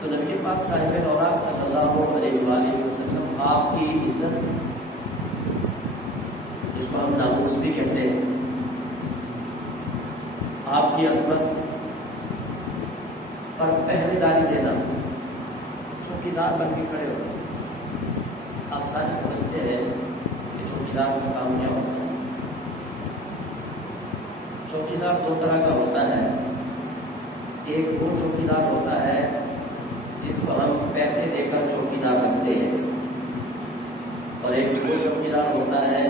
تو نبی پاک صاحب نوراق صلی اللہ علیہ وآلہ وسلم آپ کی عزت، جس کو ہم ناموس بھی کہتے ہیں، آپ کی عظمت پر پہرے داری دینا، چوکیدار بن کے کھڑے ہوتے ہیں۔ آپ سارے سمجھتے ہیں کہ چوکیدار کا کام کیا ہوتا ہے۔ چوکیدار دو طرح کا ہوتا ہے، ایک وہ چوکیدار ہوتا ہے جس کو ہم پیسے دے کر چوکیدار رکھتے ہیں، اور ایک وہ چوکیدار ہوتا ہے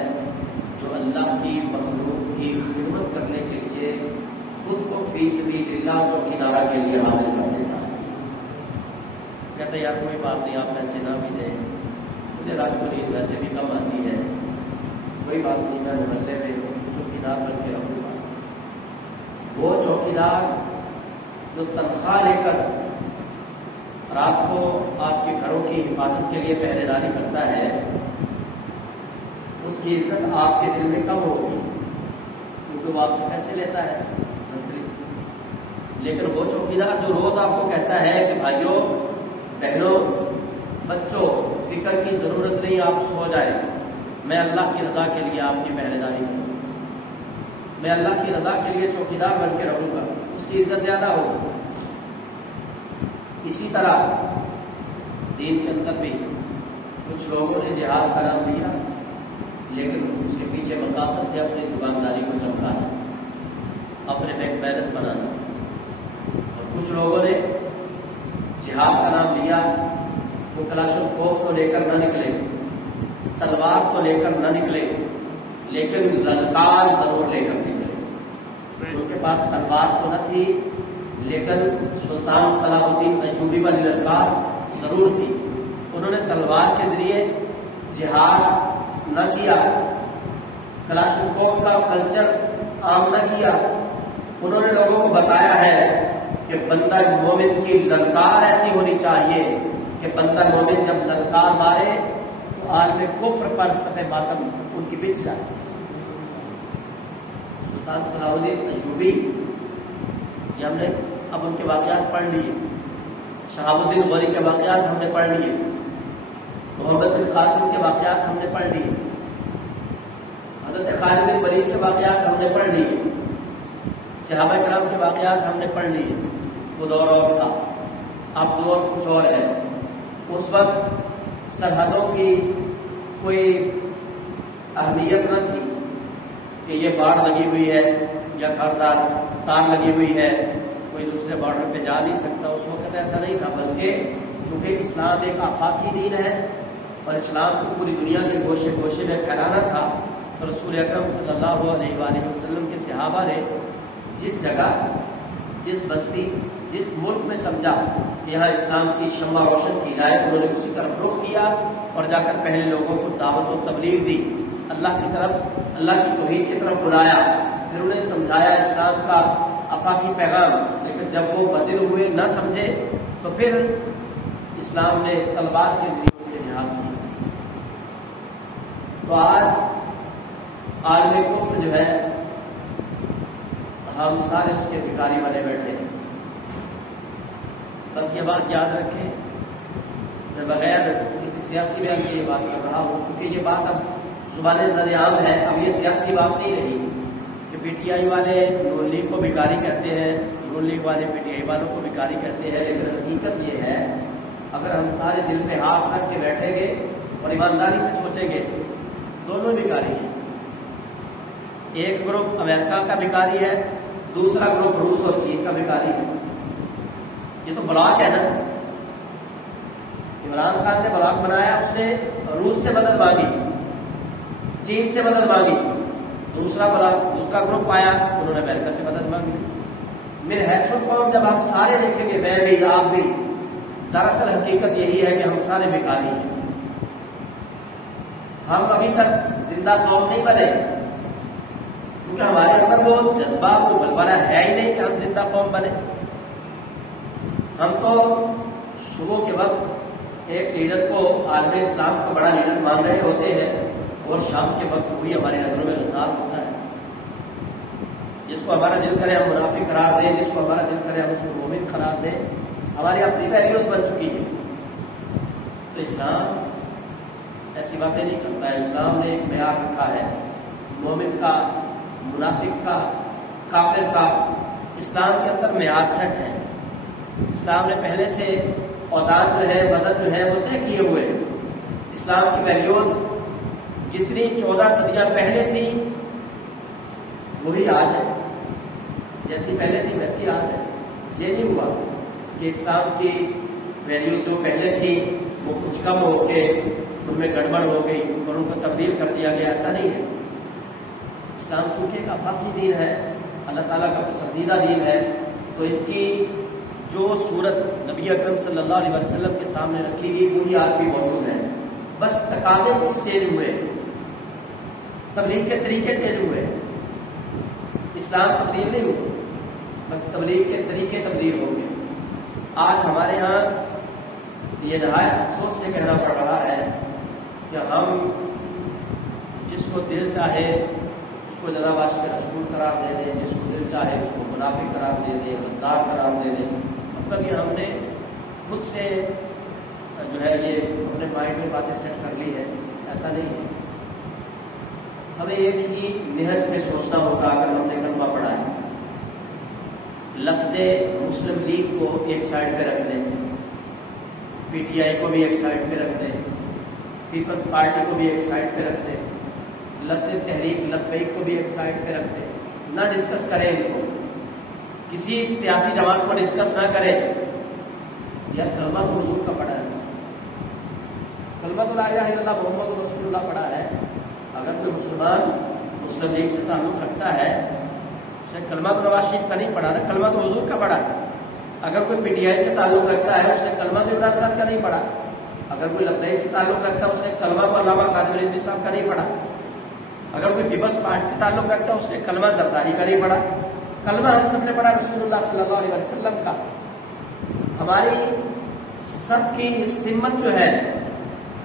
جو اللہ کی مخلوق کی خدمت کرنے کے لیے خود کو فی سبیل اللہ چوکیدارہ کے لیے حاضر کر دیتا ہے۔ کہتے ہیں یار کوئی بات نہیں، آپ پیسے نہ بھی دیں، مجھے رات کو نیند ویسے بھی کم آتی ہے، کوئی بات نہیں، میں محلے میں چوکیدار بن کے رہوں گا۔ وہ چوکیدار جو تنخواہ لے کر رات کو آپ کے گھروں کی حفاظت کے لیے پہرے داری کرتا ہے، اس کی عزت آپ کے دل میں کم ہوگی، کیونکہ وہ آپ سے پیسے لیتا ہے۔ لیکن وہ چوکیدار جو روز آپ کو کہتا ہے کہ بھائیوں بہنوں بچوں فکر کی ضرورت نہیں، آپ سو جائیں، میں اللہ کی رضا کے لیے آپ کی پہرے داری کروں، میں اللہ کی رضا کے لیے چوکیدار بن کے رہوں گا، اس کی عزت زیادہ ہوگی۔ اسی طرح دین کے اندر بھی کچھ لوگوں نے جہاد کا نام دیا، لیکن اس کے پیچھے مقاصد تھے اپنی دکانداری کو چمکانا، اپنے بینک بیلنس بنانا۔ اور کچھ لوگوں نے جہاد کا نام لیا، وہ کلاشنکوف تو لے کر نہ نکلے، تلوار تو لے کر نہ نکلے، لیکن للکار ضرور لے کر نکلے۔ اس کے پاس تلوار تو نہ تھی، لیکن سلطان صلاح الدین ایوبی والی للکار ضرور تھی۔ انہوں نے تلوار کے ذریعے جہاد نہ کیا، کلاشنکوف کا کلچر عام نہ کیا، انہوں نے لوگوں کو بتایا ہے کہ بندہ مومن کی للکار ایسی ہونی چاہیے کہ بندہ مومن جب للکار مارے تو عالم کفر پر صفحہ ماتم ان کی بچ جائے۔ سلطان صلاح الدین ایوبی، یہ ہم نے اب ان کے واقعات پڑھ لیے، شہاب الدین غوری کے واقعات ہم نے پڑھ لیے، محمد بن قاسم کے واقعات ہم نے پڑھ لیے، حضرت خالد بن ولید کے واقعات ہم نے پڑھ لیے، صحابہ کرام کے واقعات ہم نے پڑھ لیے۔ وہ دور اور تھا، اب دور کچھ اور ہے۔ اس وقت سرحدوں کی کوئی اہمیت نہ تھی کہ یہ باڑ لگی ہوئی ہے یا تار لگی ہوئی ہے، کوئی دوسرے بارڈر پہ جا نہیں سکتا۔ اس وقت ایسا نہیں تھا، بلکہ چونکہ اسلام ایک آفاقی دین ہے اور اسلام کو پوری دنیا کے گوشے گوشے میں پھیلانا تھا، تو رسول اکرم صلی اللہ علیہ وآلہ وسلم کے صحابہ نے جس جگہ، جس بستی، جس ملک میں سمجھا کہ یہاں اسلام کی شمع روشن کی جائے، انہوں نے اسی طرف رخ کیا اور جا کر پہلے لوگوں کو دعوت و تبلیغ دی، اللہ کی طرف، اللہ کی توحید کی طرف بلایا، پھر انہیں سمجھایا اسلام کا آفاقی پیغام۔ لیکن جب وہ بزر ہوئے، نہ سمجھے، تو پھر اسلام نے تلوار کے ذریعے سے جہاد کیا۔ تو آج عالم کفر جو ہے، ہم سارے اس کے بھکاری بنے بیٹھے ہیں۔ بس یہ بات یاد رکھیں، میں بغیر کسی سیاسی بیان کے یہ بات کر رہا ہوں، کیونکہ یہ بات اب زبان زد عام ہے، اب یہ سیاسی بات نہیں رہی کہ پی ٹی آئی والے نون لیگ کو بھکاری کہتے ہیں، نون لیگ والے پی ٹی آئی والوں کو بھکاری کہتے ہیں، لیکن حقیقت یہ ہے اگر ہم سارے دل پہ ہاتھ رکھ کے بیٹھیں گے اور ایمانداری سے سوچیں گے، دونوں بھکاری ہیں۔ ایک گروپ امریکہ کا بھکاری ہے، دوسرا گروپ روس اور چین کا بھکاری ہے۔ یہ تو بلاک ہے نا، عمران خان نے بلاک بنایا، اس نے روس سے مدد مانگی، چین سے مدد مانگی، دوسرا گروپ آیا، انہوں نے امریکہ سے مدد مانگی۔ میرے حیث القوم جب ہم سارے دیکھیں گے، میں بھی آپ بھی، دراصل حقیقت یہی ہے کہ ہم سارے بھکاری ہیں۔ ہم ابھی تک زندہ قوم نہیں بنے، کیونکہ ہمارے اندر وہ جذبہ، وہ بلبلہ ہے ہی نہیں کہ ہم زندہ قوم بنے۔ ہم تو صبح کے وقت ایک لیڈر کو، عالم اسلام کو بڑا لیڈر مان رہے ہوتے ہیں، اور شام کے وقت وہی ہماری نظروں میں غدار ہوتا ہے۔ جس کو ہمارا دل کرے ہم منافق قرار دیں، جس کو ہمارا دل کرے ہم اس کو مومن قرار دیں، ہماری اپنی ویلیوز بن چکی ہے. تو اسلام ایسی باتیں نہیں کرتا ہے. اسلام نے ایک معیار رکھا ہے مومن کا، منافق کا، کافر کا. اسلام کے اندر معیار سیٹ ہے. اسلام نے پہلے سے اوزان جو ہے، وزن جو ہے وہ طے کیے ہوئے. اسلام کی ویلیوز جتنی 14 صدیاں پہلے تھی وہی آج ہے، جیسی پہلے تھی ویسی آج ہے. یہ نہیں ہوا کہ اسلام کی ویلیوز جو پہلے تھی وہ کچھ کم ہو کے ان میں گڑبڑ ہو گئی اور ان کو تبدیل کر دیا گیا، ایسا نہیں ہے. اسلام چونکہ ایک آفاقی دین ہے، اللہ تعالیٰ کا پسندیدہ دین ہے، تو اس کی جو صورت نبی اکرم صلی اللہ علیہ وسلم کے سامنے رکھی گئی وہی آج بھی موجود ہے. بس تقاضے کچھ چینج ہوئے، تبلیغ کے طریقے چینج ہوئے. اسلام تبدیل نہیں ہوئی، بس تبلیغ کے طریقے تبدیل ہو گئے. آج ہمارے ہاں یہ نہایت افسوس سے کہنا پڑ رہا ہے کہ ہم جس کو دل چاہے اس کو جناب عاشق رسول قرار دے دیں، جس کو دل چاہے اس کو منافق قرار دے دیں، غدار قرار دے دیں. مطلب یہ ہم نے خود سے جو ہے یہ اپنے مائنڈ میں باتیں سیٹ کر لی ہے. ایسا نہیں ہے. ہمیں ایک ہی نہج پہ سوچنا ہوگا. اگر ہم نے کلمہ پڑھا ہے، لفظ مسلم لیگ کو ایک سائڈ پہ رکھ دیں، پی ٹی آئی کو بھی ایک سائڈ پہ رکھ دیں، پیپلز پارٹی کو بھی ایک سائڈ پہ رکھ دیں، لفظ تحریک لبیک کو بھی ایک سائڈ پہ رکھ دیں. نہ ڈسکس کریں ان کو، کسی سیاسی جماعت کو ڈسکس نہ کریں. یا کلمہ تو حضور کا پڑھا ہے، کلمہ تو لا الہ الا اللہ محمد رسول اللہ پڑھا ہے. اگر کوئی مسلمان مسلم لیگ سے تعلق رکھتا ہے، اسے کلمہ تو نواز شریف کا نہیں پڑھا نا، کلمہ تو حضور کا پڑھا ہے. اگر کوئی پی ٹی آئی سے تعلق رکھتا ہے، اس نے کلمہ تو عمران خان کا نہیں پڑھا. اگر کوئی لبیک سے تعلق رکھتا ہے، اس نے کلمہ تو علامہ قادر رضوی صاحب کا نہیں پڑھا. اگر کوئی پیپلز پارٹی سے تعلق رکھتا ہے، اس نے کلمہ زرداری کا نہیں پڑھا. کلمہ ہم سب نے پڑھا رسول اللہ صلی اللہ علیہ وسلم کا. ہماری سب کی سمت جو ہے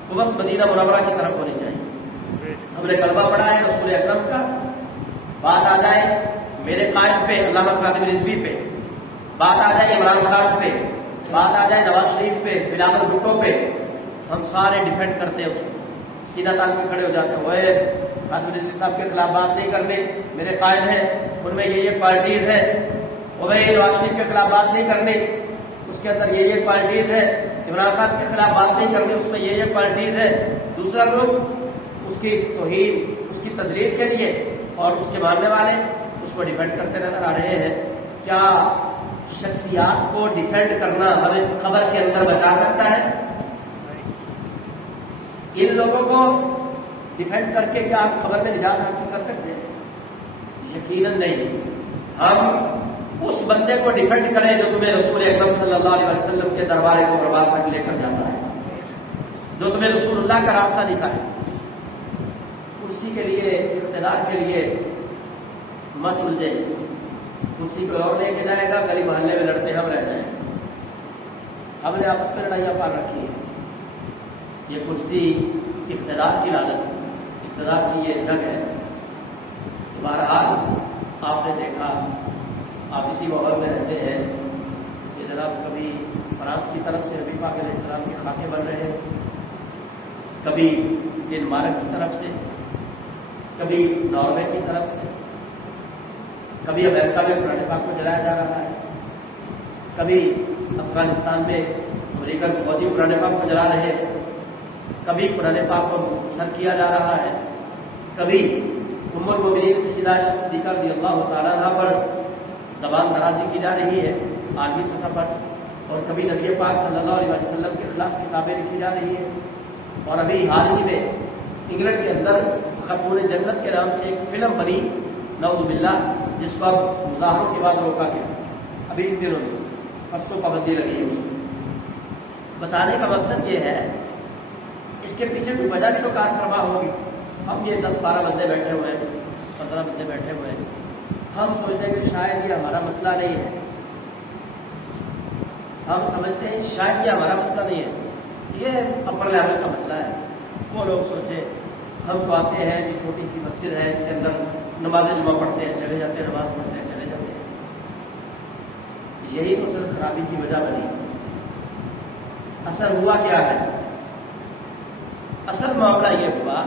وہ بس مدینہ منورہ کی طرف ہونی چاہیے. ہم نے کلمہ پڑھا ہے رسول اکرم کا، بات آ جائے میرے قائد پہ، علامہ قادر رضوی پہ، بات آ جائے عمران خان پہ، بات آ جائے نواز شریف پہ، بلاول بھٹو پہ، ہم سارے ڈیفینڈ کرتے ہیں اس کو. سیدھا تان پہ کھڑے ہو جاتے ہوئے قادر رضوی صاحب کے خلاف بات نہیں کرنی، میرے قائد ہیں ان میں یہ پارٹیز ہیں. وہ نواز شریف کے خلاف بات نہیں کرنی، اس کے اندر یہ پارٹیز ہے. عمران خان کے خلاف بات نہیں کرنی، اس میں یہ پارٹیز ہے. دوسرا گروپ اس کی توہین، اس کی تذلیل کے لیے، اور اس کے ماننے والے اس کو ڈیفینڈ کرتے نظر آ رہے ہیں. کیا شخصیات کو ڈیفینڈ کرنا ہمیں خبر کے اندر بچا سکتا ہے؟ ان لوگوں کو ڈیفینڈ کر کے کیا آپ خبر میں نجات حاصل کر سکتے ہیں؟ یقیناً نہیں. ہم اس بندے کو ڈیفینڈ کریں جو تمہیں رسول اکرم صلی اللہ علیہ وسلم کے دربار کو برباد تک لے کر جاتا ہے، جو تمہیں رسول اللہ کا راستہ دکھائے. کرسی کے لیے، اقتدار کے لیے مت الجھے. کرسی کو اور لے کے جائے گا، گلی محلے میں لڑتے ہم رہ جائیں. ہم نے آپس میں لڑائیاں پار رکھی ہیں. یہ کرسی اقتدار کی لالت، اقتدار کی یہ جنگ ہے. بہرحال آپ نے دیکھا، آپ اسی ماحول میں رہتے ہیں کہ جناب کبھی فرانس کی طرف سے نبی پاک علیہ السلام کے خاکے بن رہے ہیں، کبھی ڈنمارک کی طرف سے، کبھی ناروے کی طرف سے، کبھی امریکہ میں قرآن پاک کو جلایا جا رہا ہے، کبھی افغانستان میں امریکن فوجی قرآن پاک کو جلا رہے ہیں، کبھی قرآن پاک کو مختصر کیا جا رہا ہے، کبھی ام المؤمنین سیدہ عائشہ صدیقہ رضی اللہ تعالیٰ عنہ پر زبان درازی کی جا رہی ہے عالمی سطح پر، اور کبھی نبی پاک صلی اللہ علیہ وسلم کے خلاف کتابیں لکھی جا رہی ہیں. اور ابھی حال ہی میں انگلینڈ کے اندر خاتون جنت کے نام سے ایک فلم بنی، نعوذ باللہ، جس کو اب مظاہروں کے بعد روکا گیا. ابھی ان دنوں میں پرسوں پابندی لگی ہے. اس کو بتانے کا مقصد یہ ہے، اس کے پیچھے کوئی وجہ بھی تو کار فرما ہوگی. ہم یہ 10-12 بندے بیٹھے ہوئے ہیں، 15 بندے بیٹھے ہوئے ہیں، ہم سوچتے ہیں کہ شاید یہ ہمارا مسئلہ نہیں ہے. ہم سمجھتے ہیں شاید یہ ہمارا مسئلہ نہیں ہے، یہ اپر لیول کا مسئلہ ہے. وہ لوگ سوچے ہم تو آتے ہیں کہ چھوٹی سی مسجد ہے، اس کے اندر نماز جمعہ پڑھتے ہیں، چلے جاتے ہیں، نماز پڑھتے ہیں، چلے جاتے ہیں. یہی تو سر خرابی کی وجہ بنی. اثر ہوا کیا ہے؟ اصل معاملہ یہ ہوا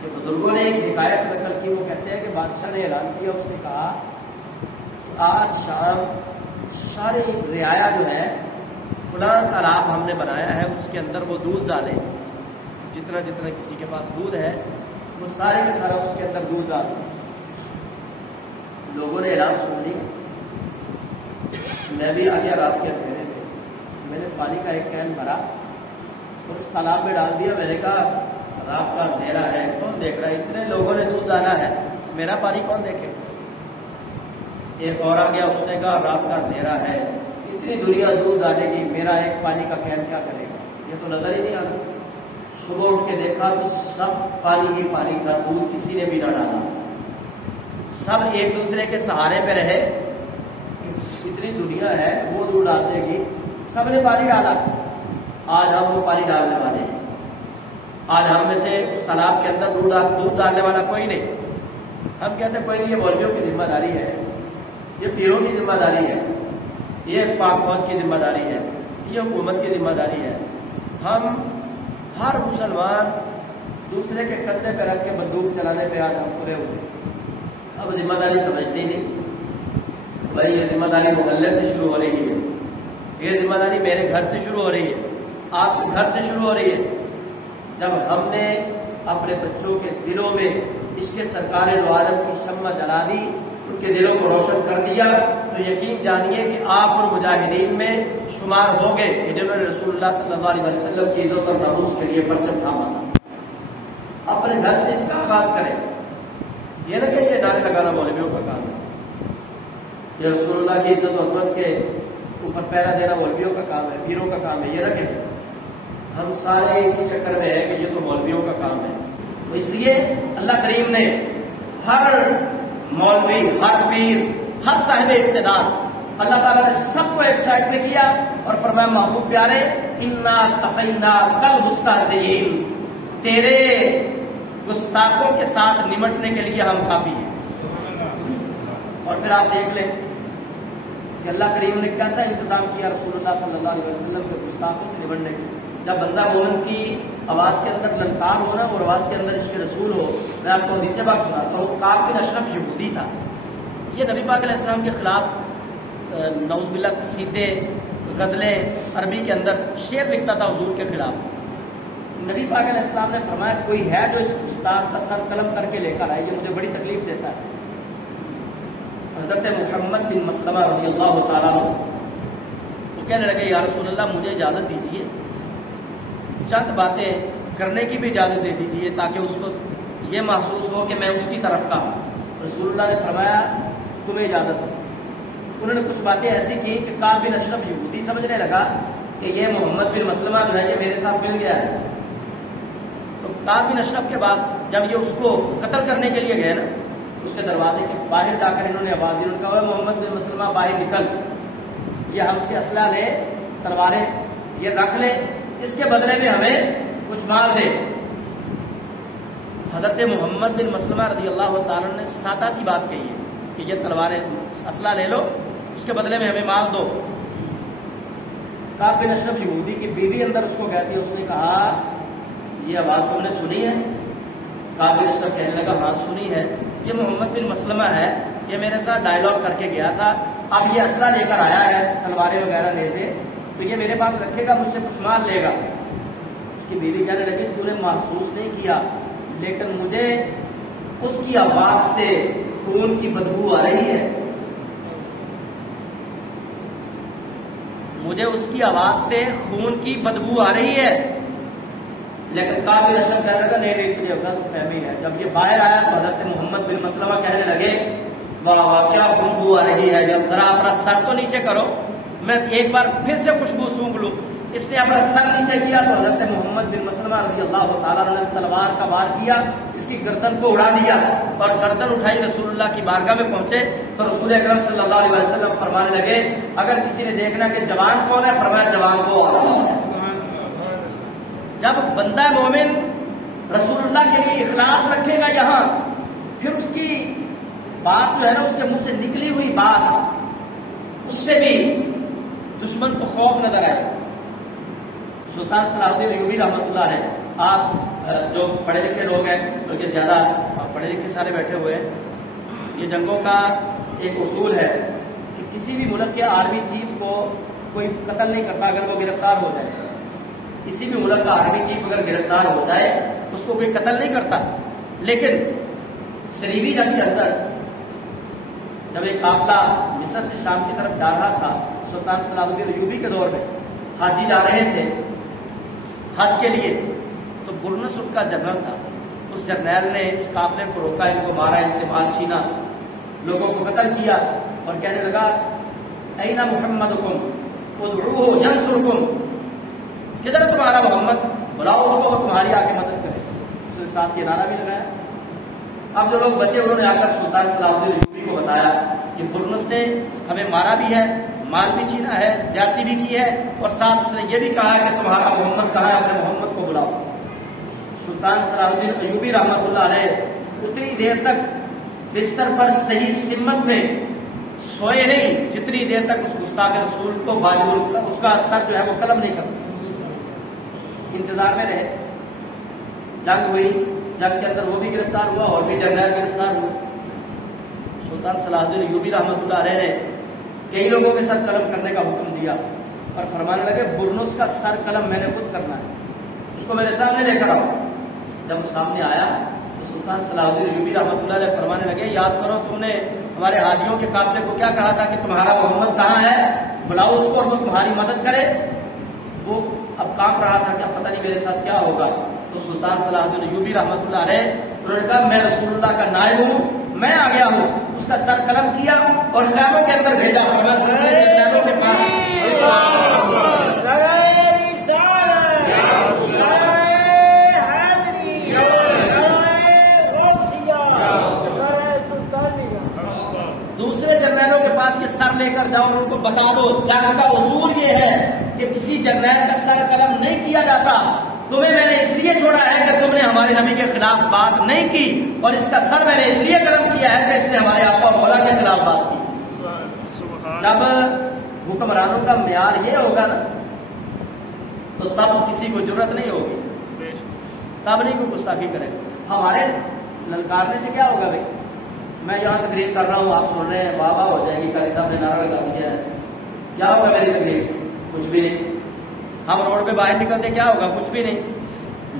کہ بزرگوں نے ایک حکایت نقل کی. وہ کہتے ہیں کہ بادشاہ نے اعلان کیا، اس نے کہا آج شام ساری رعایا جو ہے فلاں تالاب ہم نے بنایا ہے، اس کے اندر وہ دودھ ڈالے، جتنا جتنا کسی کے پاس دودھ ہے وہ سارے کے سارا اس کے اندر دودھ ڈال. لوگوں نے اعلان سن لی. میں بھی آ گیا، رات کے اندھیرے تھے، میں نے پانی کا ایک کین بھرا اور اس تالاب میں ڈال دیا. میں نے کہا رات کا اندھیرا ہے، کون دیکھ رہا ہے؟ اتنے لوگوں نے دودھ ڈالا ہے، میرا پانی کون دیکھے؟ ایک اور آ گیا، اس نے کہا رات کا اندھیرا ہے، اتنی دنیا دودھ ڈالے گی، میرا ایک پانی کا کین کیا کرے گا؟ یہ تو نظر ہی نہیں آ رہا. صبح اٹھ کے دیکھا تو سب پانی ہی پانی تھا، دودھ کسی نے بھی نہ ڈالا. سب ایک دوسرے کے سہارے پہ رہے. اتنی دنیا ہے، وہ دودھ ڈال دے گی، سب نے پانی ڈالا. آج ہم وہ پانی ڈالنے والے ہیں. آج ہم میں سے اس تالاب کے اندر دودھ ڈالنے والا کوئی نہیں. ہم کہتے ہیں کوئی نہیں، یہ مولویوں کی ذمہ داری ہے، یہ پیروں کی ذمہ داری ہے، یہ پاک فوج کی ذمہ داری ہے، یہ حکومت کی ذمہ داری ہے. ہم ہر مسلمان دوسرے کے کندھے پہ رکھ کے بندوق چلانے پہ آج ہم پورے ہوئے. اب ذمہ داری سمجھتے ہی نہیں. بھائی یہ ذمہ داری محلے سے شروع ہو رہی ہے، یہ ذمہ داری میرے گھر سے شروع ہو رہی ہے، آپ کے گھر سے شروع ہو رہی ہے. جب ہم نے اپنے بچوں کے دلوں میں عشق سرکار دو عالم کی شمع جلا دی، ان کے دلوں کو روشن کر دیا، تو یقین جانیے کہ آپ اور مجاہدین میں شمار ہو گئے کہ جنہوں نے رسول اللہ صلی اللہ علیہ وسلم کی عزت اور ناموس کے لیے پرچم تھاما تھا. اپنے گھر سے اس کا آغاز کریں. یہ نہ کہ یہ نعرے لگانا مولویوں کا کام ہے، یہ رسول اللہ کی عزت و عظمت کے اوپر پہرا دینا مولویوں کا کام ہے، پیروں کا کام ہے. یہ نہ کہ ہم سارے اسی چکر میں ہیں کہ یہ تو مولویوں کا کام ہے. تو اس لیے اللہ کریم نے ہر مولوی، ہر پیر، ہر صاحب اقتدار، اللہ تعالیٰ نے سب کو ایک سائڈ پہ کیا اور فرمایا محبوب پیارے انا کفینا کل مستہزئین، تیرے گستاخوں کے ساتھ نمٹنے کے لیے ہم کافی ہیں. اور پھر آپ دیکھ لیں کہ اللہ کریم نے کیسا انتظام کیا رسول اللہ صلی اللہ علیہ وسلم کے گستاخوں سے نمٹنے کے. جب بندہ مومن کی آواز کے اندر للکار ہو نا اور آواز کے اندر عشق رسول ہو، میں آپ کو حدیث پاک سناتا ہوں. کعب بن اشرف یہودی تھا، یہ نبی پاک علیہ السلام کے خلاف نعوذ باللہ قصیدے، غزلیں عربی کے اندر شعر لکھتا تھا حضور کے خلاف. نبی پاک علیہ السلام نے فرمایا کوئی ہے جو اس گستاخ کا سر قلم کر کے لے کر آئے، یہ مجھے بڑی تکلیف دیتا ہے. حضرت محمد بن مسلمہ رضی اللہ تعالیٰ عنہ وہ کہنے لگے یا رسول اللہ مجھے اجازت دیجیے، چند باتیں کرنے کی بھی اجازت دے دیجیے تاکہ اس کو یہ محسوس ہو کہ میں اس کی طرف کا ہوں. رسول اللہ نے فرمایا تمہیں اجازت ہو. انہوں نے کچھ باتیں ایسی کی کہ کعب بن اشرف یہودی سمجھنے لگا کہ یہ محمد بن مسلمہ جو ہے یہ میرے ساتھ مل گیا ہے. تو کعب بن اشرف کے بعد جب یہ اس کو قتل کرنے کے لیے گئے نا، اس کے دروازے کے باہر جا کر انہوں نے آواز دی، انہوں نے کہا محمد بن مسلمہ باہر نکل، یہ ہم سے اسلحہ لے، تلواریں یہ رکھ لے، اس کے بدلے میں ہمیں کچھ مال دے. حضرت محمد بن مسلمہ رضی اللہ تعالیٰ نے سادہ سی بات کہی ہے کہ یہ تلواریں اسلحہ لے لو، اس کے بدلے میں ہمیں مال دو. کعب بن اشرف یہودی کی بیوی اندر اس کو کہتی ہے، اس نے کہا یہ آواز تم نے سنی ہے؟ کعب بن اشرف کہنے لگا ہاں سنی ہے، یہ محمد بن مسلمہ ہے، یہ میرے ساتھ ڈائلاگ کر کے گیا تھا، اب یہ اسلحہ لے کر آیا ہے، تلواریں وغیرہ لے سے، تو یہ میرے پاس رکھے گا، مجھ سے کچھ مال لے گا. اس کی بیوی کہنے لگی تو نے محسوس نہیں کیا، لیکن مجھے اس کی آواز سے خون کی بدبو آ رہی ہے، مجھے اس کی آواز سے خون کی بدبو آ رہی ہے. لیکن کعب بن اشرف کہنے لگا نہیں تجھے غلط فہمی ہے. جب یہ باہر آیا تو حضرت محمد بن مسلمہ کہنے لگے واہ واہ کیا خوشبو آ رہی ہے، جب ذرا اپنا سر تو نیچے کرو، میں ایک بار پھر سے خوشبو سونگ لوں. اس نے اپنا سر نیچے کیا تو حضرت محمد بن مسلمہ رضی اللہ تعالیٰ نے تلوار کا وار کیا، اس کی گردن کو اڑا دیا اور گردن اٹھائی رسول اللہ کی بارگاہ میں پہنچے تو رسول اکرم صلی اللہ علیہ وسلم فرمانے لگے اگر کسی نے دیکھنا کہ جوان کون ہے، فرمایا جوان کو آ رہا ہے. جب بندہ مومن رسول اللہ کے لیے اخلاص رکھے گا یہاں، پھر اس کی بات جو ہے نا، اس کے منہ سے نکلی ہوئی بات، اس سے بھی دشمن کو خوف نظر آئے. سلطان صلاح الدین ایوبی رحمۃ اللہ علیہ، آپ جو پڑھے لکھے لوگ ہیں، بلکہ زیادہ پڑھے لکھے سارے بیٹھے ہوئے ہیں، یہ جنگوں کا ایک اصول ہے کہ کسی بھی ملک کے آرمی چیف کو کوئی قتل نہیں کرتا اگر وہ گرفتار ہو جائے. کسی بھی ملک کا آرمی چیف اگر گرفتار ہو جائے اس کو کوئی قتل نہیں کرتا. لیکن صلیبی جنگ کے اندر جب ایک قافلہ مصر سے شام کی طرف جا رہا تھا، سلطان صلاح الدین ایوبی کے دور میں حاجی جا رہے تھے حج کے لیے، تو برنس ان کا جنرل تھا. اس جرنیل نے اس قافلے کو روکا، ان کو مارا، ان سے مال چھینا، لوگوں کو قتل کیا اور کہنے لگا اینا محمدکم ادعوہ ینصرکم، کدھر ہے تمہارا محمد، بلاؤ اس کو، وہ تمہاری آ کے مدد کرے. اس نے ساتھ یہ نعرہ بھی لگایا. اب جو لوگ بچے انہوں نے آ کر سلطان صلاح الدین ایوبی کو بتایا کہ برنس نے ہمیں مارا بھی ہے، مال بھی چھینا ہے، زیادتی بھی کی ہے، اور ساتھ اس نے یہ بھی کہا کہ تمہارا محمد کہاں ہے، اپنے محمد کو بلاؤ. سلطان صلاح الدین ایوبی رحمۃ اللہ علیہ اتنی دیر تک بستر پر صحیح سمت میں سوئے نہیں جتنی دیر تک اس گستاخ رسول کو اس کا سر جو ہے وہ قلم نہیں کرتا. انتظار میں رہے. جنگ ہوئی، جنگ کے اندر وہ بھی گرفتار ہوا اور بھی جرنیل گرفتار ہوا. سلطان صلاح الدین ایوبی رحمۃ اللہ علیہ نے کئی لوگوں کے سر قلم کرنے کا حکم دیا اور فرمانے لگے برنس کا سر قلم میں نے خود کرنا ہے، اس کو میرے سامنے لے کر آؤ. جب وہ سامنے آیا تو سلطان صلاح الدین ایوبی رحمۃ اللہ علیہ فرمانے لگے یاد کرو تم نے ہمارے حاجیوں کے قافلے کو کیا کہا تھا کہ تمہارا محمد کہاں ہے، بلاؤ اس کو اور وہ تمہاری مدد کرے. وہ اب کانپ رہا تھا کہ اب پتہ نہیں میرے ساتھ کیا ہوگا. تو سلطان صلاح الدین ایوبی رحمۃ اللہ علیہ انہوں نے کہا میں رسول اللہ کا نائب ہوں، میں آ گیا ہوں. اس کا سر قلم کیا اور خیموں کے اندر بھیجا. خیموں کے پاس دوسرے جرنیلوں کے پاس یہ سر لے کر جاؤ اور ان کو بتا دو جنگ کا اصول یہ ہے کہ کسی جرنیل کا سر قلم نہیں کیا جاتا. تمہیں میں نے اس لیے چھوڑا ہے کہ تم نے ہمارے نبی کے خلاف بات نہیں کی، اور اس کا سر میں نے اس لیے قلم کیا ہے کہ اس نے ہمارے آقا مولا کے خلاف بات کی. جب حکمرانوں کا معیار یہ ہوگا نا تو تب کسی کو ضرورت نہیں ہوگی، تب نہیں کوئی گستاخی کرے گا. ہمارے للکارنے سے کیا ہوگا بھائی، میں یہاں تقریر کر رہا ہوں، آپ سن رہے ہیں، واہ واہ ہو جائے گی، قاری صاحب نے نعرہ لگا دیا ہے، کیا ہوگا میری تقریر سے؟ کچھ بھی نہیں. ہم روڈ پہ باہر نکلتے کیا ہوگا؟ کچھ بھی نہیں.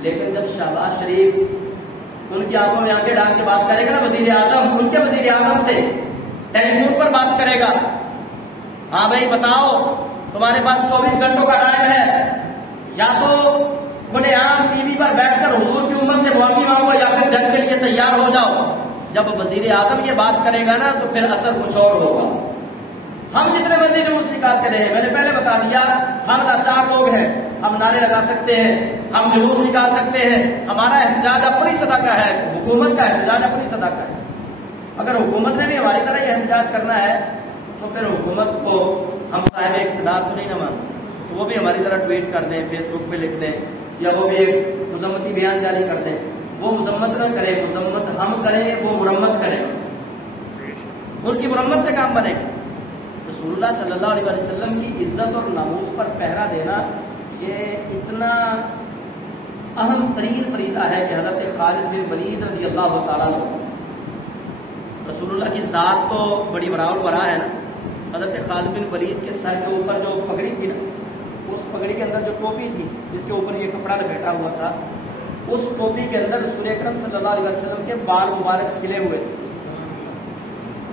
لیکن جب شہباز شریف ان کی آنکھوں میں آنکھیں ڈال کے بات کرے گا نا وزیر اعظم، ان کے وزیر اعظم سے ٹیلی فون پر بات کرے گا، ہاں بھائی بتاؤ تمہارے پاس 24 گھنٹوں کا ٹائم ہے، یا تو کھلے عام ٹی وی پر بیٹھ کر حضور کی امت سے معافی مانگو یا پھر جنگ کے لیے تیار ہو جاؤ. جب وزیر اعظم یہ بات کرے گا نا تو پھر اثر کچھ اور ہوگا. ہم جتنے مرضی جلوس نکالتے رہے، میں نے پہلے بتا دیا ہم لاچار لوگ ہیں، ہم نعرے لگا سکتے ہیں، ہم جلوس نکال سکتے ہیں، ہمارا احتجاج اپنی سطح کا ہے، حکومت کا احتجاج اپنی سطح کا ہے. اگر حکومت نے بھی ہماری طرح یہ احتجاج کرنا ہے تو پھر حکومت کو ہم صاحب اقتدار تو نہیں نہ مانتے، تو وہ بھی ہماری طرح ٹویٹ کر دیں، فیس بک پہ لکھ دیں، یا وہ بھی ایک مذمتی بیان جاری کر دیں. وہ مذمت نہ کرے، مذمت ہم کریں، وہ مرمت کریں، ان کی مرمت سے کام بنے گا. رسول اللہ صلی اللہ علیہ وسلم کی عزت اور ناموس پر پہرا دینا یہ اتنا اہم ترین فریضہ ہے کہ حضرت خالد بن ولید رضی اللہ تعالیٰ عنہ، رسول اللہ کی ذات تو بڑی براء البراء ہے نا، حضرت خالد بن ولید کے سر کے اوپر جو پگڑی تھی نا، اس پگڑی کے اندر جو ٹوپی تھی جس کے اوپر یہ کپڑا لپیٹا ہوا تھا، اس ٹوپی کے اندر رسول اکرم صلی اللہ علیہ وسلم کے بال مبارک سلے ہوئے تھے.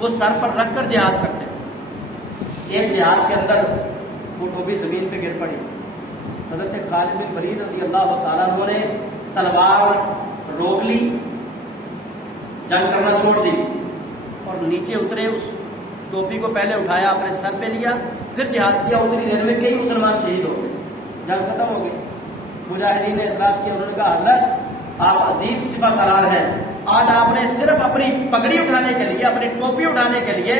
وہ سر پر رکھ کر جہاد کرتے تھے. ایک جہاد کے اندر وہ ٹوپی زمین پہ گر پڑی. حضرت خالد بن ولید رضی اللہ تعالیٰ عنہ نے تلوار روک لی، جنگ کرنا چھوڑ دی اور نیچے اترے. اس ٹوپی کو پہلے اٹھایا، اپنے سر پہ لیا، پھر جہاد کیا. اتنی دیر میں کئی مسلمان شہید ہو گئے، جنگ ختم ہو گئی. مجاہدین نے اعتراض کیا، انہوں نے کہا حضرت آپ عجیب سپہ سالار ہیں، آج آپ نے صرف اپنی پگڑی اٹھانے کے لیے، اپنی ٹوپی اٹھانے کے لیے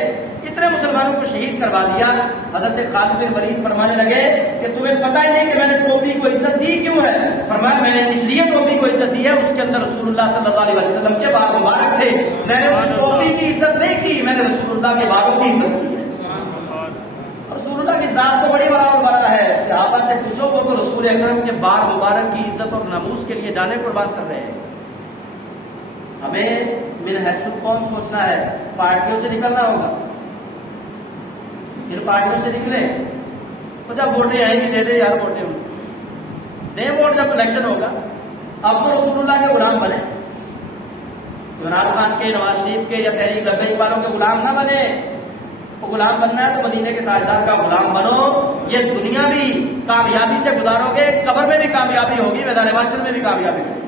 اتنے مسلمانوں کو شہید کروا دیا. حضرت خالد بن ولید فرمانے لگے کہ تمہیں پتہ ہی نہیں کہ میں نے ٹوپی کو عزت دی کیوں ہے. فرمایا میں نے اس لیے ٹوپی کو عزت دی ہے، اس کے اندر رسول اللہ صلی اللہ علیہ وسلم کے بال مبارک تھے. میں نے اس ٹوپی کی عزت نہیں کی، میں نے رسول اللہ کے بالوں کی عزت کی ہے. رسول اللہ کی ذات تو بڑی بڑا ہے، صحابہ سے پوچھو وہ تو رسول اکرم کے بار مبارک کی عزت اور ناموس کے لیے جانے قربان کر رہے ہیں۔ ہمیں من حیث کون سوچنا ہے؟ پارٹیوں سے نکلنا ہوگا، ان پارٹیوں سے نکلے تو جب ووٹیں آئیں گی دے دے یار، ووٹیں دیں ووٹ جب الیکشن ہوگا۔ اب تو رسول اللہ کے غلام بنے، عمران خان کے، نواز شریف کے یا تحریک لبیک والوں کے غلام نہ بنے۔ وہ غلام بننا ہے تو مدینے کے تاجدار کا غلام بنو، یہ دنیا بھی کامیابی سے گزارو گے، قبر میں بھی کامیابی ہوگی، میدان محشر میں بھی کامیابی ہوگی۔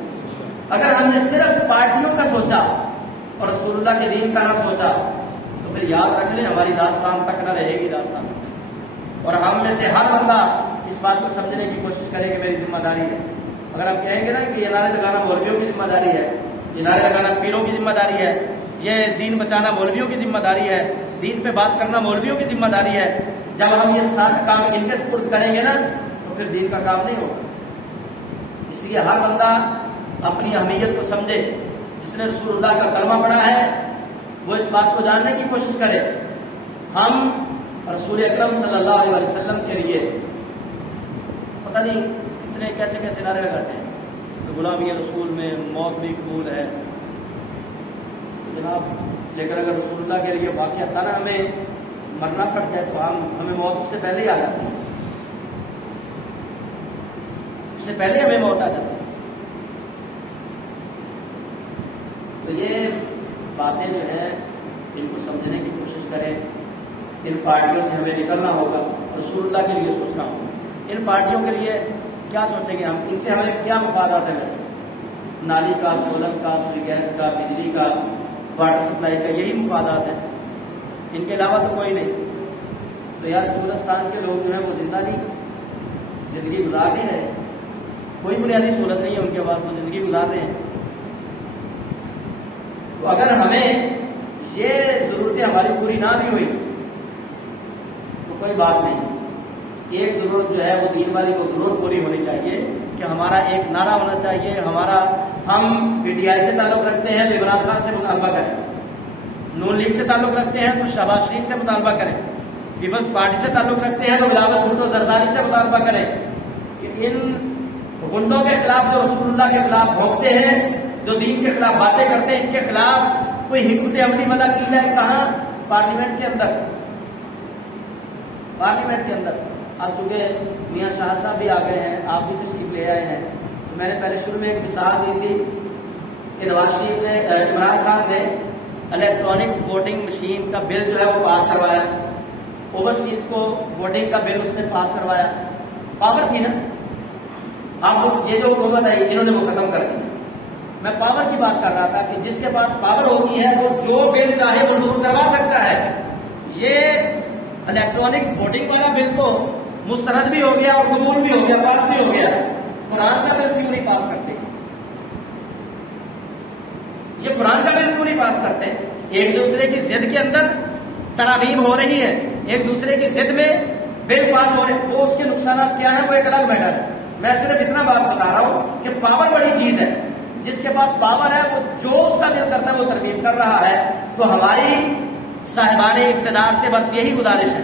اگر ہم نے صرف پارٹیوں کا سوچا اور رسول اللہ کے دین کا نہ سوچا تو پھر یاد رکھ لیں ہماری داستان تک نہ رہے گی داستان۔ اور ہم میں سے ہر بندہ اس بات کو سمجھنے کی کوشش کرے کہ میری ذمہ داری ہے۔ اگر ہم کہیں گے نا کہ یہ نعرے لگانا مولویوں کی ذمہ داری ہے، یہ نعرے لگانا پیروں کی ذمہ داری ہے، یہ دین بچانا مولویوں کی ذمہ داری ہے، دین پہ بات کرنا مولویوں کی ذمہ داری ہے، جب ہم یہ سارے کام ان کے سپرد کریں گے نا تو پھر دین کا کام نہیں ہوگا۔ اس لیے ہر بندہ اپنی اہمیت کو سمجھے، جس نے رسول اللہ کا کلمہ پڑھا ہے وہ اس بات کو جاننے کی کوشش کرے۔ ہم رسول اکرم صلی اللہ علیہ وسلم کے لیے پتہ نہیں کتنے کیسے کیسے نعرے لگاتے ہیں کہ غلامی رسول میں موت بھی قبول ہے جناب، لیکن اگر رسول اللہ کے لیے واقعہ تھا نا ہمیں مرنا پڑ جائے تو ہمیں موت اس سے پہلے ہی آ جاتی ہے، اس سے پہلے ہمیں موت آ جاتی ہے۔ تو یہ باتیں جو ہیں ان کو سمجھنے کی کوشش کریں۔ ان پارٹیوں سے ہمیں نکلنا ہوگا، رسول اللہ کے لیے سوچنا ہوگا۔ ان پارٹیوں کے لیے کیا سوچیں گے ہم؟ ان سے ہمیں کیا مفادات ہے؟ ویسے نالی کا، سولر کا، سوئی گیس کا، بجلی کا، واٹر سپلائی کا، یہی مفادات ہیں، ان کے علاوہ تو کوئی نہیں۔ تو یار چولستان کے لوگ جو ہیں وہ زندہ نہیں، زندگی گزار نہیں رہے، کوئی بنیادی سہولت نہیں ہے ان کے پاس، وہ زندگی گزار رہے ہیں۔ تو اگر ہمیں یہ ضرورتیں ہماری پوری نہ بھی ہوئی تو کوئی بات نہیں، ایک ضرورت جو ہے وہ دین والی کو ضرور پوری ہونی چاہیے کہ ہمارا ایک نعرہ ہونا چاہیے، ہم پی ٹی آئی سے تعلق رکھتے ہیں تو عمران خان سے مطالبہ کریں، نون لیگ سے تعلق رکھتے ہیں تو شہباز شریف سے مطالبہ کریں، پیپلز پارٹی سے تعلق رکھتے ہیں تو بلاول بھٹو زرداری سے مطالبہ کریں کہ ان گنڈوں کے خلاف جو رسول اللہ کے خلاف بھونکتے ہیں، جو دین کے خلاف باتیں کرتے ہیں، ان کے خلاف کوئی حکمت عملی وضع کی جائے۔ کہاں؟ پارلیمنٹ کے اندر، پارلیمنٹ کے اندر۔ اب چونکہ میاں شاہ صاحب بھی آ گئے ہیں، آپ بھی تشریف لے آئے ہیں، تو میں نے پہلے شروع میں ایک مثال دی تھی کہ نواز شریف نے، عمران خان نے الیکٹرانک ووٹنگ مشین کا بل جو ہے وہ پاس کروایا، اوورسیز کو ووٹنگ کا بل اس نے پاس کروایا، پاور تھی نا۔ اب یہ جو حکومت ہے انہوں نے وہ ختم کر دی۔ میں پاور کی بات کر رہا تھا کہ جس کے پاس پاور ہوتی ہے وہ جو بل چاہے وہ منظور کروا سکتا ہے۔ یہ الیکٹرانک ووٹنگ والا بل تو مسترد بھی ہو گیا اور قبول بھی ہو گیا، پاس بھی ہو گیا، قرآن کا بل کیوں نہیں پاس کرتے؟ یہ قرآن کا بل کیوں نہیں پاس کرتے؟ ایک دوسرے کی ضد کے اندر ترامیم ہو رہی ہے، ایک دوسرے کی ضد میں بل پاس ہو رہے ہیں، وہ اس کے نقصانات کیا ہیں وہ ایک الگ میٹر ہے۔ میں صرف اتنا بات بتا رہا ہوں کہ پاور بڑی چیز ہے، جس کے پاس پاور ہے وہ جو اس کا دل کرتا ہے وہ ترمیم کر رہا ہے۔ تو ہماری صاحبان اقتدار سے بس یہی گزارش ہے،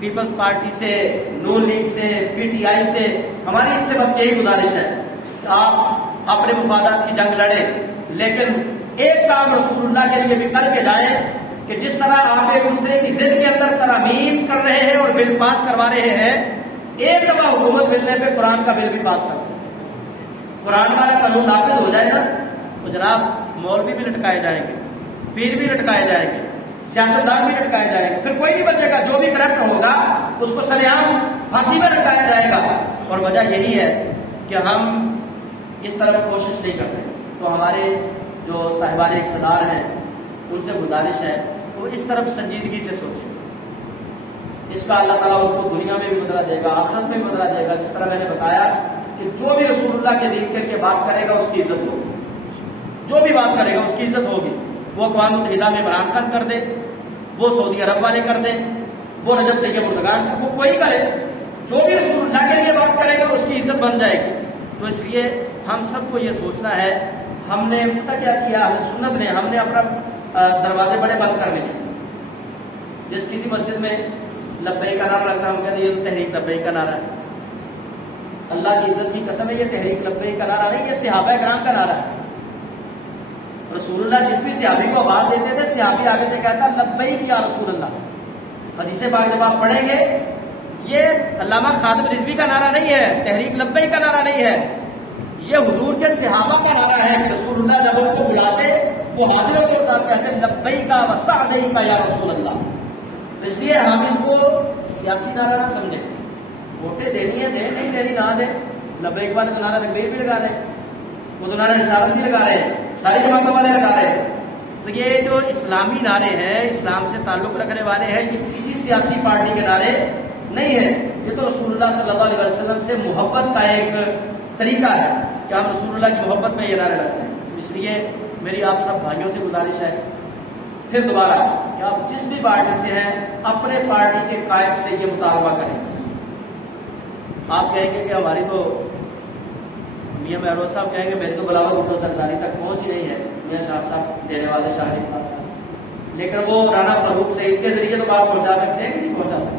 پیپلز پارٹی سے، نون لیگ سے، پی ٹی آئی سے، ہماری ان سے بس یہی گزارش ہے کہ آپ اپنے مفادات کی جنگ لڑیں، لیکن ایک کام رسول اللہ کے لیے بھی کر کے جائیں کہ جس طرح آپ ایک دوسرے کی ضد کے اندر ترامیم کر رہے ہیں اور بل پاس کروا رہے ہیں، ایک دفعہ حکومت ملنے پہ قرآن کا بل بھی پاس کر دیں، قرآن والا قانون نافذ ہو جائے نا تو جناب مولوی بھی لٹکائے جائیں گے، پیر بھی لٹکائے جائیں گے، سیاستدان بھی لٹکائے جائیں گے، پھر کوئی نہیں بچے گا، جو بھی کرپٹ ہوگا اس کو سریعام پھانسی میں لٹکایا جائے گا۔ اور وجہ یہی ہے کہ ہم اس طرف کوشش نہیں کرتے۔ تو ہمارے جو صاحبان اقتدار ہیں ان سے گزارش ہے وہ اس طرف سنجیدگی سے سوچیں، اس کا اللہ تعالیٰ ان کو دنیا میں بھی بدلا دے گا، آخرت میں بھی بدلا دے گا۔ جس طرح میں نے بتایا کہ جو بھی رسول اللہ کے دین کے لیے بات کرے گا اس کی عزت ہوگی، جو بھی بات کرے گا اس کی عزت ہوگی۔ وہ اقوام متحدہ میں عمران خان کر دے، وہ سعودی عرب والے کر دیں، وہ رجب طیب اردگان، وہ کوئی کرے، جو بھی رسول اللہ کے لیے بات کرے گا اس کی عزت بن جائے گی۔ تو اس لیے ہم سب کو یہ سوچنا ہے، ہم نے پتہ کیا کیا، اہل سنت نے، ہم نے اپنا دروازے بڑے بند کر لیے۔ جس کسی مسجد میں لبیک کا نعرہ لگتا ہے، ہم کہتے ہیں یہ تو تحریک لبیک کا نعرہ ہے. اللہ کی عزت کی قسم ہے یہ تحریک لبیک کا نعرہ نہیں، یہ صحابہ کرام کا نعرہ ہے. رسول اللہ جس بھی صحابی کو آواز دیتے تھے صحابی آگے سے کہتا لبیک یا رسول اللہ. حدیث پاک جب آپ پڑھیں گے یہ علامہ خادم رضوی کا نعرہ نہیں ہے، تحریک لبیک کا نعرہ نہیں ہے، یہ حضور کے صحابہ کا نعرہ ہے کہ رسول اللہ جب ان کو بلاتے وہ حاضر کے ساتھ کہتے لبیک و سعدیک یا رسول اللہ. اس لیے ہم اس کو سیاسی نعرہ نہ سمجھیں. ووٹیں دینی ہے دیں، نہیں دینی نہ دیں. لبیک والے تو نعرہ تکبیر بھی لگا رہے ہیں، وہ تو نعرہ رسالت بھی لگا رہے ہیں، ساری جماعتوں والے لگا رہے ہیں. تو یہ جو اسلامی نعرے ہیں، اسلام سے تعلق رکھنے والے ہیں، یہ کسی سیاسی پارٹی کے نعرے نہیں ہیں. یہ تو رسول اللہ صلی اللہ علیہ وسلم سے محبت کا ایک طریقہ ہے کہ ہم رسول اللہ کی محبت میں یہ نعرے لگتے ہیں. اس لیے میری آپ سب بھائیوں سے گزارش ہے پھر دوبارہ کہ آپ جس بھی پارٹی سے ہیں اپنے پارٹی کے قائد سے یہ مطالبہ کریں. آپ کہیں گے کہ ہماری تو میاں مہروز صاحب کہیں گے میری تو بلاوت بھٹو ترداری تک پہنچ ہی نہیں ہے، میاں شاہ صاحب دینے والے شاہ صاحب، لیکن وہ رانا فاروق سے ان کے ذریعے تو بات پہنچا سکتے ہیں کہ نہیں پہنچا سکتے.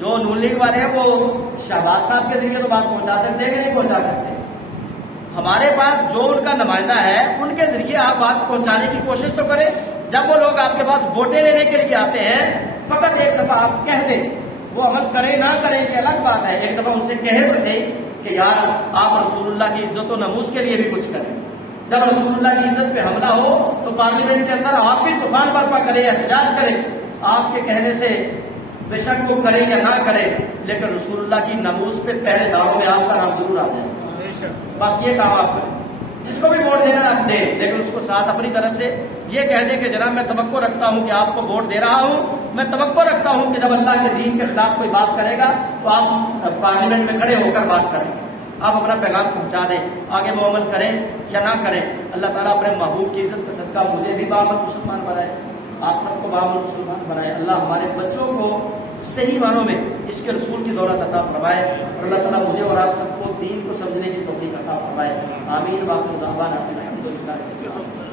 جو نون لیگ والے ہیں وہ شہباز صاحب کے ذریعے تو بات پہنچا سکتے ہیں کہ نہیں پہنچا سکتے. ہمارے پاس جو ان کا نمائندہ ہے ان کے ذریعے آپ بات پہنچانے کی کوشش تو کریں. جب وہ لوگ آپ کے پاس ووٹیں لینے کے لیے آتے ہیں فقط ایک دفعہ آپ کہہ دیں، وہ عمل کرے نہ کرے یہ الگ بات ہے. ایک دفعہ ان سے کہے تو صحیح کہ یار آپ رسول اللہ کی عزت و نموز کے لیے بھی کچھ کریں. جب رسول اللہ کی عزت پہ حملہ ہو تو پارلیمنٹ کے اندر آپ بھی طوفان برپا کریں، احتجاج کریں. آپ کے کہنے سے بے شک وہ کریں یا نہ کریں لیکن رسول اللہ کی نموز پہ پہلے داؤں میں آپ کا نام ضرور آ جائے. بس یہ کام آپ کریں. جس کو بھی ووٹ دینا آپ دیں، لیکن اس کو ساتھ اپنی طرف سے یہ کہہ دیں کہ جناب میں توقع رکھتا ہوں کہ آپ کو ووٹ دے رہا ہوں، میں توقع رکھتا ہوں کہ جب اللہ کے دین کے خلاف کوئی بات کرے گا تو آپ پارلیمنٹ میں کھڑے ہو کر بات کریں. آپ اپنا پیغام پہنچا دیں، آگے وہ عمل کریں یا نہ کریں. اللہ تعالیٰ اپنے محبوب کی عزت کا صدقہ مجھے بھی بامن مسلمان بنائے، آپ سب کو بامن مسلمان بنائے. اللہ ہمارے بچوں کو صحیح معنوں میں اس کے رسول کی دولت عطا فرمائے، اور اللہ تعالیٰ مجھے اور آپ سب کو دین کو سمجھنے کی توفیق عطا فرمائے. آمین. واخر دعوانا الحمدللہ.